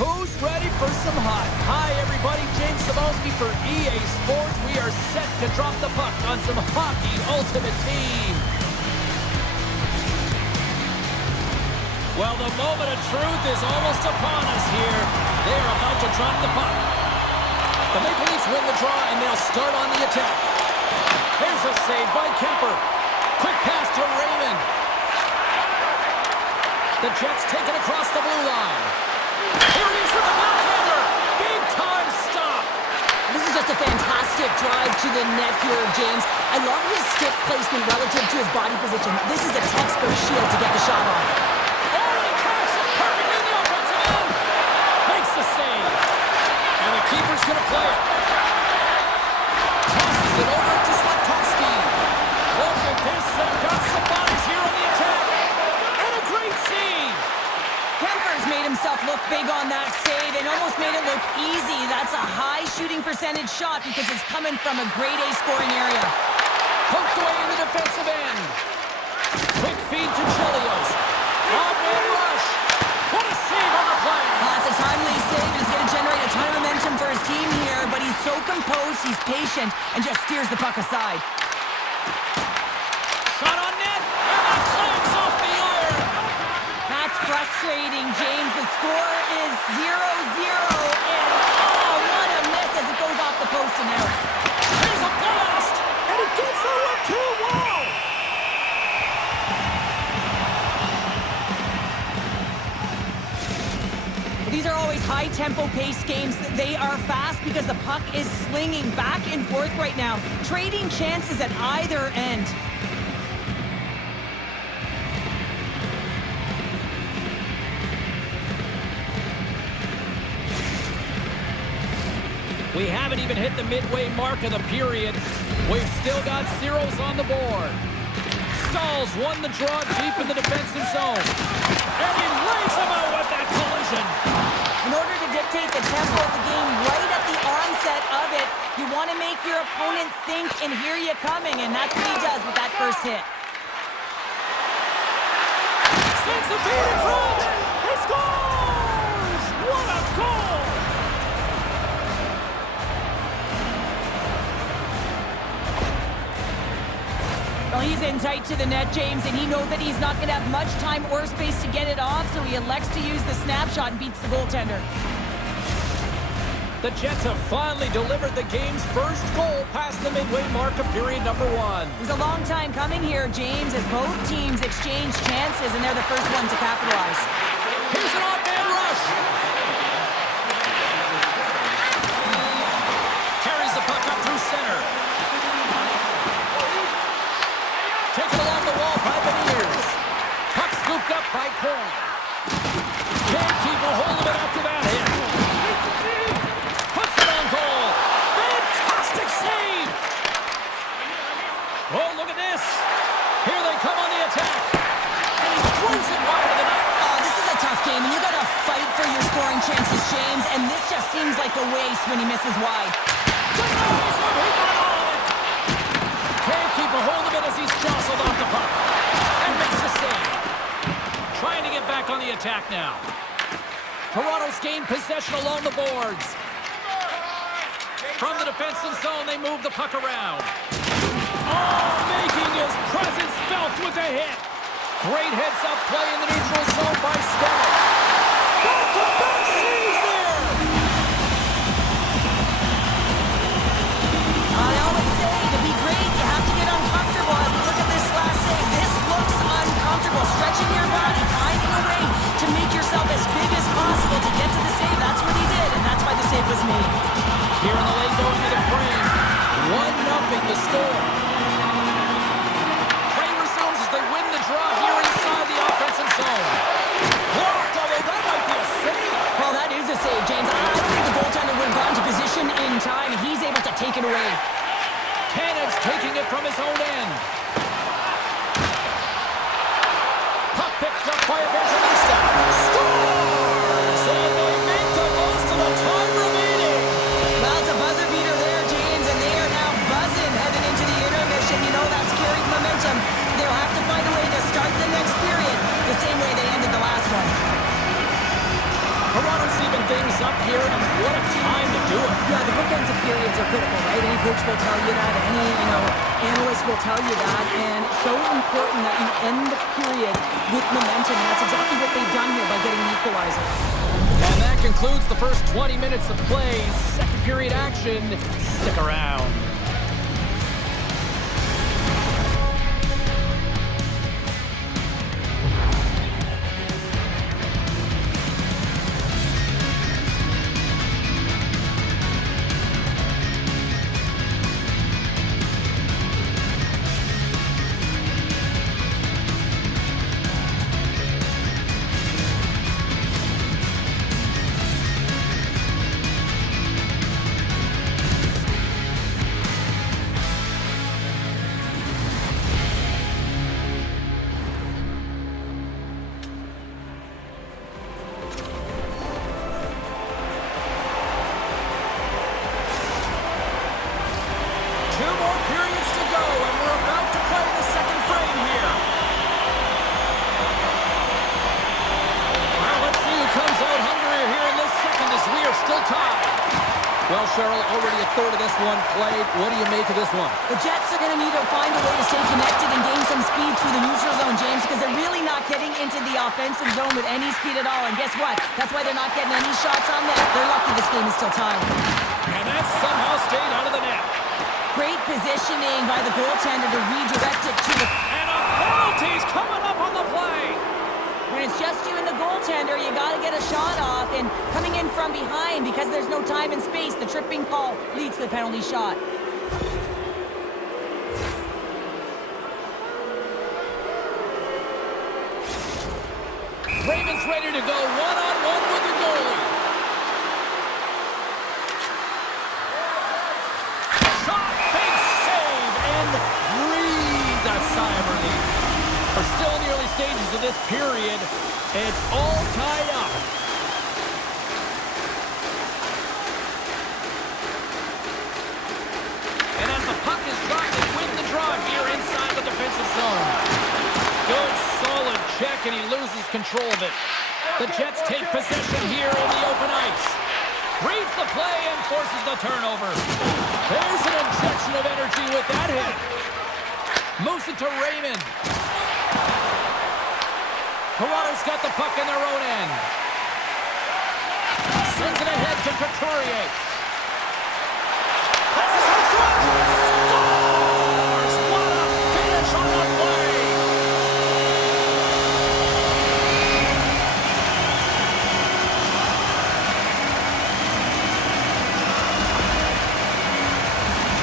Who's ready for some hot? Hi, everybody. James Cebulski for EA Sports. We are set to drop the puck on some hockey ultimate team. Well, the moment of truth is almost upon us here. They are about to drop the puck. The Maple Leafs win the draw, and they'll start on the attack. Here's a save by Kemper. Quick pass to Raymond. The Jets take it across the blue line. Here he is with the backhander. Big time stop. This is just a fantastic drive to the net here, James. I love his stick placement relative to his body position. This is a textbook shield to get the shot on. Oh, and he cracks it perfectly in the offensive end. Makes the save. And the keeper's going to play it. Tosses it over to Slavkovsky. Look at this. They've got some bodies here on the attack. And a great save. Kemper's made himself look big on that save and almost made it look easy. That's a high shooting percentage shot because it's coming from a grade A scoring area. Poked away in the defensive end. Quick feed to Chelios. Odd-man rush. What a save on the play. That's a timely save. It's going to generate a ton of momentum for his team here, but he's so composed, he's patient, and just steers the puck aside. Shot on net, and that clamps off the iron. That's frustrating, James. The score is 0-0, and oh, what a miss as it goes off the post and out. Here's a blast, and it gets the 1-2 wall. These are always high-tempo pace games. They are fast because the puck is slinging back and forth right now, trading chances at either end. We haven't even hit the midway mark of the period. We've still got zeros on the board. Stalls won the draw deep in the defensive zone. And he lays him out with that collision. In order to dictate the tempo of the game right at the onset of it, you want to make your opponent think and hear you coming, and that's what he does with that first hit. Sends the feed in front. He scores! What a goal! Well, he's in tight to the net, James, and he knows that he's not going to have much time or space to get it off, so he elects to use the snapshot and beats the goaltender. The Jets have finally delivered the game's first goal past the midway mark of period number 1. It was a long time coming here, James, as both teams exchange chances, and they're the first one to capitalize. Here's an off-man rush. Carries the puck up through center. Taken along the wall by Beniers. Puck scooped up by Coyne. Can't keep a hold of it after that hit. Puts it on goal. Fantastic save. Oh, look at this. Here they come on the attack. And he throws it wide of the net. Oh, this is a tough game, and you got to fight for your scoring chances, James, and this just seems like a waste when he misses wide. Denies him. He got all of it. Can't keep a hold of it as he's jostled off the puck. And makes the save. Trying to get back on the attack now. Toronto's gained possession along the boards. From the defensive zone, they move the puck around. Oh, making his presence felt with a hit. Great heads-up play in the neutral zone by Stennett. Back-to-back saves there. I always say, to be great, you have to get uncomfortable. As we look at this last save, this looks uncomfortable. Stretching your body, finding a way to make yourself as big as possible to get to the save. That's what he did, and that's why the save was made. Here in the lane going to the frame. 1-0 the score. Play resumes as they win the draw here inside the offensive zone. Blocked, although that might be a save. Well, periods are critical, right? Any coach will tell you that. Any, analyst will tell you that. And so important that you end the period with momentum. And that's exactly what they've done here by getting the equalizer. And that concludes the first 20 minutes of play. Second period action. Stick around. Well, Cheryl, already a third of this one played. What do you make of this one? The Jets are going to need to find a way to stay connected and gain some speed through the neutral zone, James, because they're really not getting into the offensive zone with any speed at all. And guess what? That's why they're not getting any shots on net. They're lucky this game is still tied. And that somehow stayed out of the net. Great positioning by the goaltender to redirect it to the... And a penalty's coming up on the play. When it's just you and the goaltender, you got to get a shot off. And coming in from behind, because there's no time and space, the tripping call leads to the penalty shot. Raymond's ready to go one-on-one with the goalie. Shot, big save, and breathe a sigh of relief. We're still in the early stages of this period. It's all tied up. And as the puck is dropped, they win the draw here inside the defensive zone. Good, solid check, and he loses control of it. The Jets take possession here in the open ice. Reads the play and forces the turnover. There's an injection of energy with that hit. Moves it to Raymond. Toronto's got the puck in their own end. Sends it ahead to Couturier. Passes in front. Scores! What a finish on the play!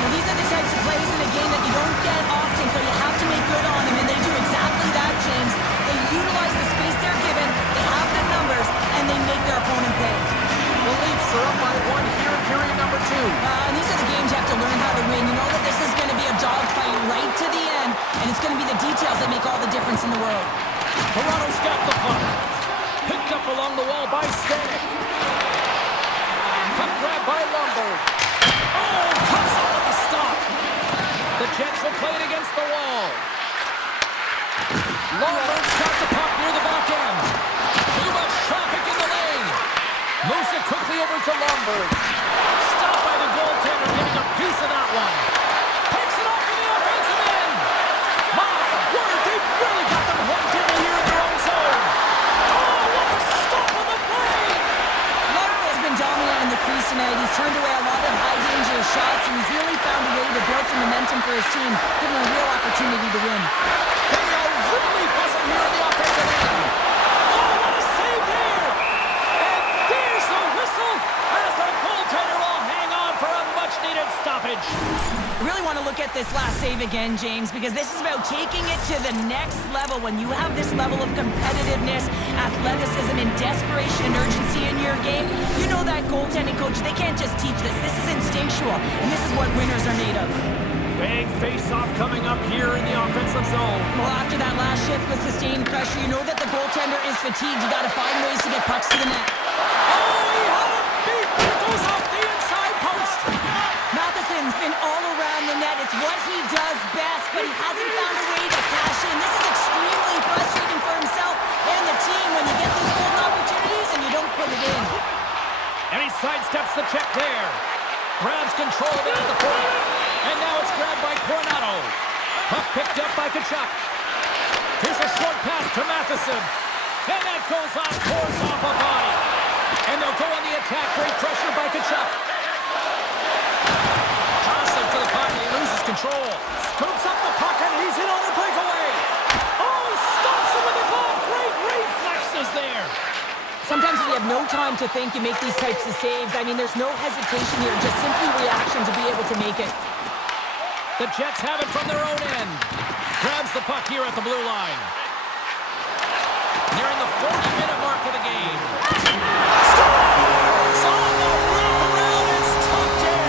Well, these are the types of plays in a game that you don't get often, so you have to make good on them, and they do exactly that, James. They utilize the space they're given, they have the numbers, and they make their opponent pay. The Leafs are up by one here in period number 2. And these are the games you have to learn how to win. You know that this is going to be a dogfight right to the end, and it's going to be the details that make all the difference in the world. Toronto's got the puck. Picked up along the wall by Stanek. Puck grab by Lombard. Oh, comes up with the stop. The Jets will play it against the wall. Lombard's got the puck near the back end. Too much traffic in the lane. Moves it quickly over to Lombard. Stopped by the goaltender, getting a piece of that one. Picks it off in the offensive end. My word, they've really got them hooked in here in their own zone. Oh, what a stop on the play. Lombard has been dominant in the crease tonight. He's turned away a lot of high-danger shots, and he's really found a way to build some momentum for his team, giving him a real opportunity to win. They are really buzzing here in the offensive end. Oh, what a save here. And there's the whistle as the goaltender will hang on for a much-needed stoppage. I really want to look at this last save again, James, because this is about taking it to the next level. When you have this level of competitiveness, athleticism, and desperation and urgency in your game, you know that goaltending coach, they can't just teach this. This is instinctual, and this is what winners are made of. Big face-off coming up here in the offensive zone. Well, after that last shift with sustained pressure, you know that the goaltender is fatigued. You got to find ways to get pucks to the net. Oh, he had it beat. It goes off the inside post. Matheson's been all around the net. It's what he does best, but he hasn't found a way to cash in. This is extremely frustrating for himself and the team when you get those golden opportunities and you don't put it in. And he sidesteps the check there. Grabs control of it at the point. And now it's grabbed by Coronado. Puck picked up by Tkachuk. Here's a short pass to Matheson. And that goes off, pours off a body. And they'll go on the attack. Great pressure by Tkachuk. Tossing for the puck. He loses control. Scoops up the puck and he's in on the breakaway. Oh, he stops him with the glove. Great reflexes there. Sometimes we have no time to think and make these types of saves. I mean, there's no hesitation here, just simply reaction to be able to make it. The Jets have it from their own end. Grabs the puck here at the blue line. Nearing the 40-minute mark of the game. Scores! On the wraparound, it's tucked in.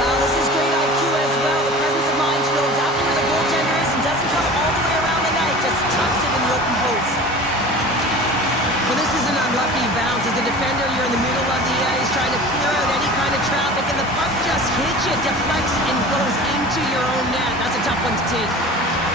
Wow, this is great IQ as well. The presence of mind to know exactly where the goaltender is and doesn't come all the way around the net. Just tucks it in the open post. Well, this is an unlucky bounce. As a defender, you're in the middle of the ice trying to clear out any kind of traffic, and the puck just hits you, deflects, and goes into your own net. That's a tough one to take.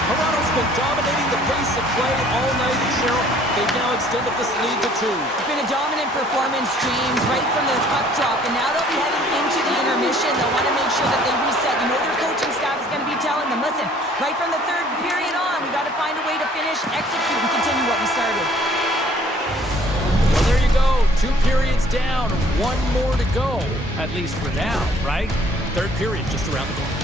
Toronto's been dominating the pace of play all night, Cheryl. They've now extended this lead to 2. It's been a dominant performance, James, right from the puck drop, and now they'll be heading into the intermission. They'll want to make sure that they reset. You know their coaching staff is going to be telling them, listen, right from the third period on, we got to find a way to finish, execute, and continue what we started. Well, there you go. 2 periods down, 1 more to go, at least for now, right? Third period just around the corner.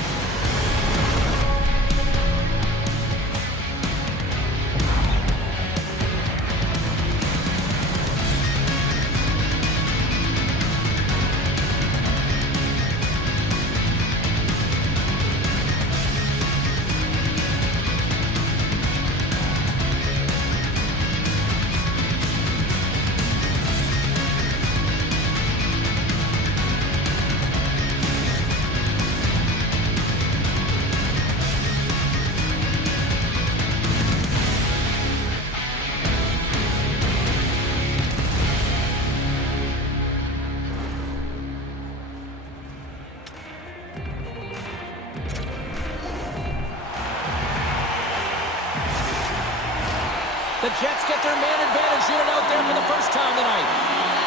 The Jets get their man advantage unit out there for the first time tonight.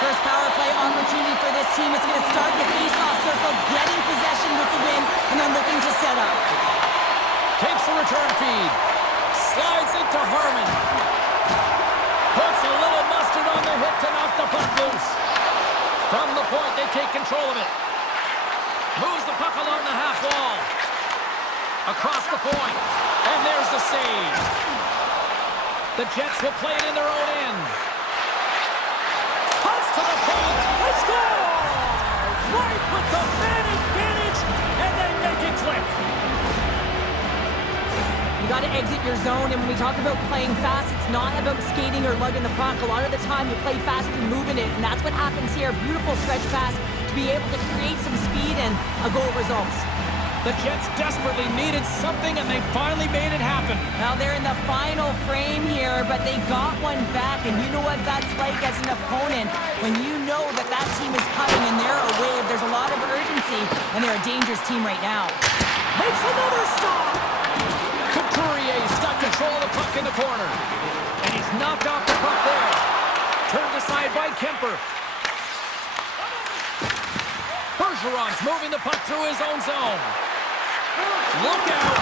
First power play opportunity for this team. It's going to start the face-off circle, getting possession with the win, and then looking to set up. Takes the return feed. Slides into Harmon. Puts a little mustard on the hit to knock the puck loose. From the point, they take control of it. Moves the puck along the half wall. Across the point. And there's the save. The Jets will play it in their own end. Puts to the point. Let's go! Right with the man advantage, and they make it click. You got to exit your zone, and when we talk about playing fast, it's not about skating or lugging the puck. A lot of the time, you play fast and moving it, and that's what happens here. Beautiful stretch pass to be able to create some speed, and a goal results. The Jets desperately needed something, and they finally made it happen. Now they're in the final frame here, but they got one back, and you know what that's like as an opponent. When you know that that team is coming and they're away, there's a lot of urgency, and they're a dangerous team right now. Makes another stop! Couturier stuck control of the puck in the corner. And he's knocked off the puck there. Turned aside by Kemper. Bergeron's moving the puck through his own zone. Look out!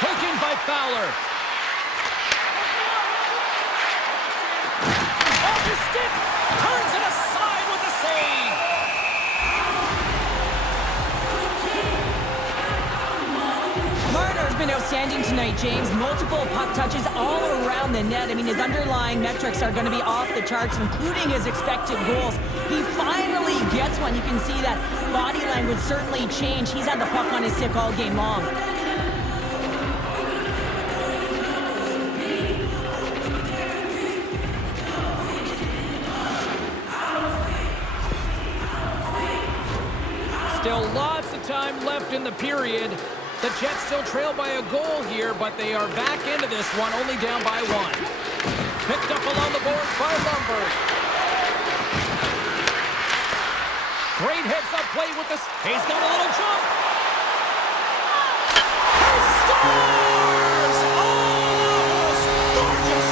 Taken by Fowler. Off his stick! Turns it aside with the save! Marner's been outstanding tonight, James. Multiple puck touches all around the net. I mean, his underlying metrics are going to be off the charts, including his expected goals. He finally gets one. You can see that body language certainly changed. He's had the puck on his stick all game long. Still lots of time left in the period. The Jets still trail by a goal here, but they are back into this one, only down by 1. Picked up along the boards by Lundberg. Great heads-up play with this. He's got a little jump. He scores! Oh, that was gorgeous!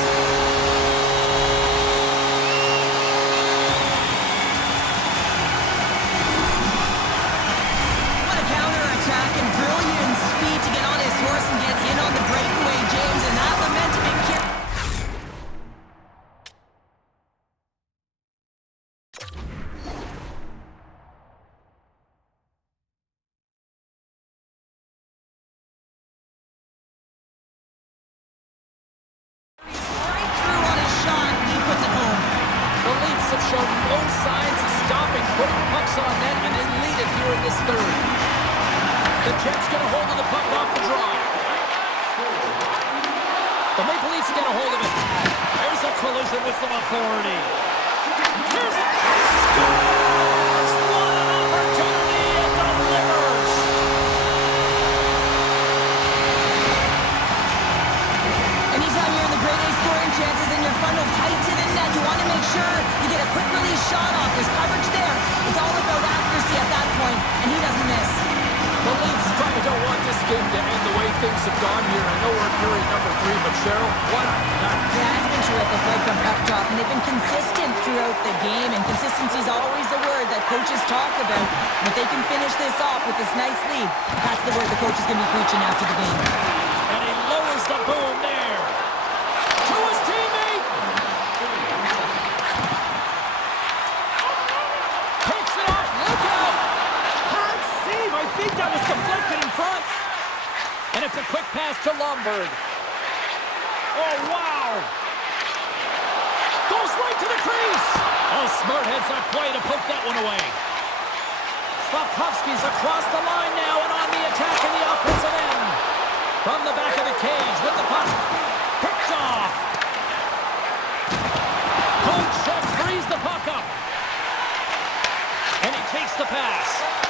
No signs of stopping, putting pucks on net, and they lead it here in this third. The Jets get a hold of the puck off the draw. The Maple Leafs get a hold of it. There's a collision with some authority. Here's a scores! What an opportunity and delivers! Anytime you're in the grade A scoring chances and you're funneled tight to the net, you want to make sure you get a quick release shot off. There's coverage there. It's all about accuracy at that point, and he doesn't miss. The Leafs probably don't want this game to end the way things have gone here. I know we're in period number 3, but Cheryl, what a night. Yeah, it's been terrific right from up top, and they've been consistent throughout the game, and consistency is always the word that coaches talk about. And if they can finish this off with this nice lead, that's the word the coach is going to be preaching after the game. And he lowers the boom there. To his teammate. Takes it off. Look out. Hard save. I think that was deflected in front. And it's a quick pass to Lomberg. Oh, wow. Goes right to the crease. Oh, smart heads-up play to poke that one away. Slavkovsky's across the line now and on the attack in the offensive end. From the back of the cage with the puck. Picked off. Coach frees the puck up. And he takes the pass.